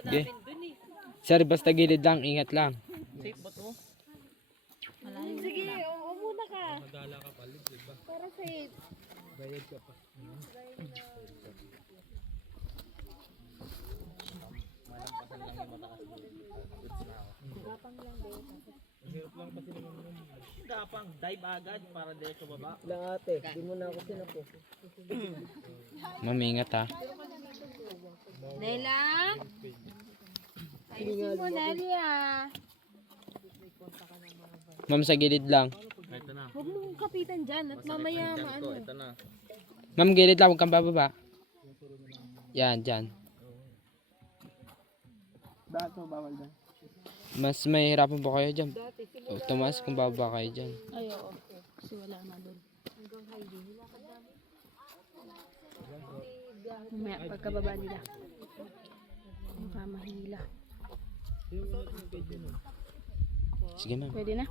Okay. Sir, basta gilid lang, ingat lang. Safe ba to? Sige, umuna ka. Magala ka pa, diba? Para safe. Bayad ka pa. Gapang, dive agad para diretso baba. Ate, di mo na ako sinapo. Ma'am, ingat ha. Nela? Ayusin mo, Nelia. Ma'am, sa gilid lang. Ito na. Huwag mong kapitan dyan at mamaya maano. Ito na. Ma'am, gilid lang, huwag kang bababa. Yan, dyan. Bakit mo bawal dyan? Mas mahihirapan po kayo dyan. O, tumaas kung bababa kayo dyan. Ay, oo. Kasi wala na doon. Mamaya, pagkababa nila. Mukha mahila. Sige ma'am. Pwede na?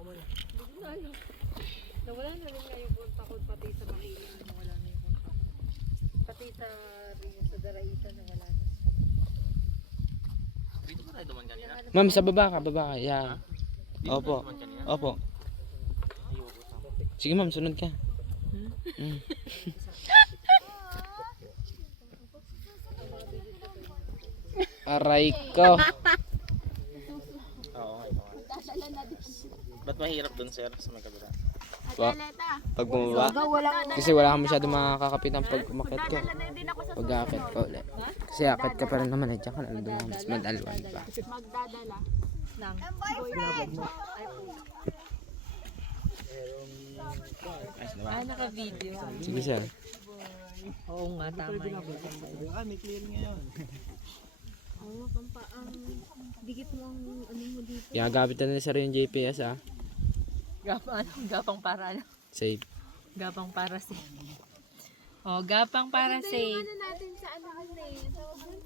Nawala na rin nga yung kontakot pati sa Mahila. Nawala na yung kontakot. Pati sa rin sa Daraitan nawala na. Dito ba tayo duman kanina? Ma'am, sa baba ka, baba ka. Yan. Dito Opo. tayo duman kanina? Opo. Sige ma'am, sunod ka. Aray ko. Oo, ito. Ba't mahirap dun sir sa may kabila? Pag bumaba. Kasi wala kang masyado makakapitan pag umakit ka. Pag akit ka ulit. Kasi akit ka pa rin naman. Diyan ka na doon. Mas madalwan pa. Magdadala. Nang Ah, naka-video. Sige sir. oo nga, tama yun. May clear ngayon. Oo, ang dikit mo ang ano mo dito. Gagapit na sir yung GPS ah. Gapang para ano? Safe. Gapang para safe. Oh, gapang para safe. Ano natin sa ano nun eh. Tawag dun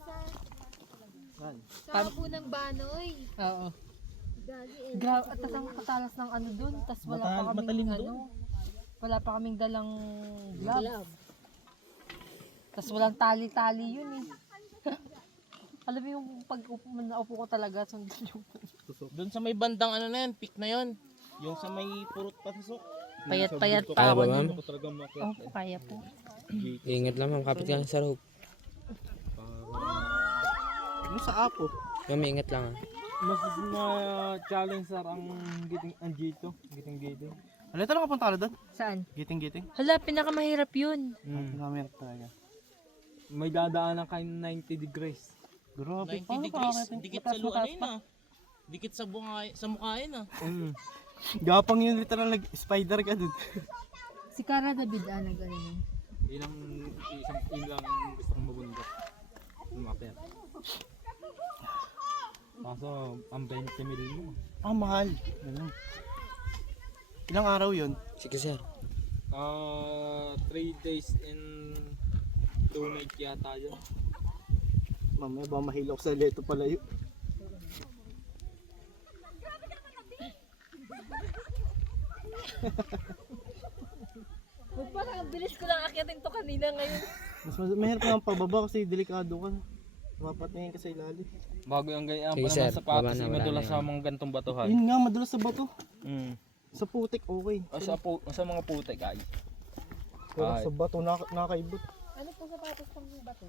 sa po ng Banoy. Oo. Gagi eh. Grabe, at ang katalas ng ano dun, tas wala pa kaming ano. Wala pa kaming dalang gloves. Tas walang tali-tali yun eh. Alam mo yung pag naupo ko talaga, sundin yung Doon sa may bandang ano na yan, peak na yon. Yung sa may purot patusok. payat-payat Kaya ba pa. ma'am? Oh, kaya po. Ingat lang ma'am. Kapit ka lang sa rope. Yung sa Apo. Ma'am, ingat lang ah. Mas na-challenge sir ang G2. Giting-giting. Ano ito lang kapunta ka doon? Saan? Giting-giting. Hala, pinakamahirap yun. Nakamit talaga. May dadaanan kayo 90 degrees. Grabe. 90 degrees. Dikit sa luha yun ah. Dikit sa mukha yun ah. Gapang yun literal nag-spider ka dun. Si Cara David, nag-ano. Ilang gusto kong mabundok. Umakyat. Kaso ang 20 mil mo. Mahal. Ano? Ilang araw yun? Sige sir. 3 days and 2 nights yata yun. Mamaya ba mahilok sa leto pala yun? Parang ang bilis ko lang akyatin to kanina ngayon. Mas mahirap naman pababa kasi delikado ka. Mapatingin ka sa ilalim. Bago yung ganyan, Sige, pa sir. naman sapatos, Baba na, wala madulas na sa yun. mga gantong batuhan. Yun nga, madulas sa bato. Mm. Sa putik, okay. O sa mga putik ay. Pero Ay. sa bato, nakakaibot. Ano po sapatos pang bato?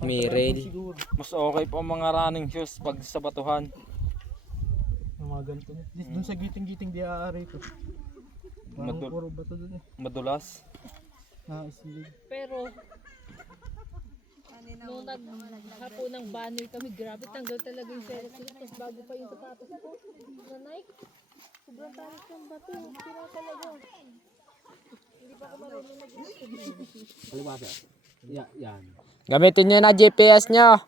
May rail. Siguro. Mas okay pa ang mga running shoes pag sa batuhan. Yung mga ganito. Doon sa giting-giting di aaari ko. Parang Madul- puro bato dun eh. Madulas. Nakaisilid. Pero, nung naghapo ng banner kami, grabe, tanggal talaga yung selos nila. Tapos bago pa yung sapatos ko, na Nike, sobrang talas ng bato. Sira talaga. Hindi pa ako marunong mag-stop. Yan. Gamitin nyo na GPS nyo.